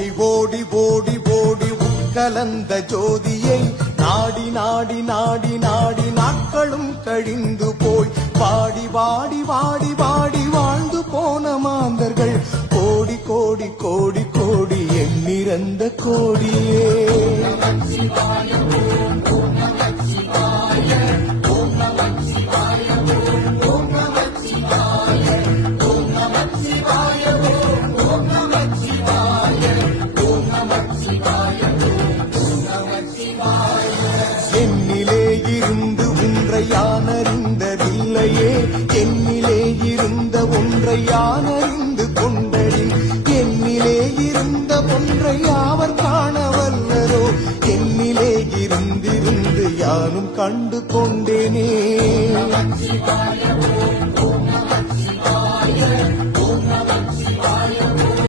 ஓடி ஓடி ஓடி ஓடி உட்கலந்த ஜோதியை நாடி நாடி நாடி நாடி நாட்களும் கழிந்து போய் வாடி வாடி வாடி வாடி வாழ்ந்து போன மாந்தர்கள் கோடி கோடி கோடி கோடி எண்ணிறந்த கோடியே. என்னிலே இருந்து ஒன்றை யானறிந்ததில்லையே, என்னிலே இருந்த ஒன்றை யானறிந்து கொண்டடி, என்னிலே இருந்த ஒன்றை யாவர் காணவல்லரோ, என்னிலே இருந்திருந்து யானும் கண்டு கொண்டேனே.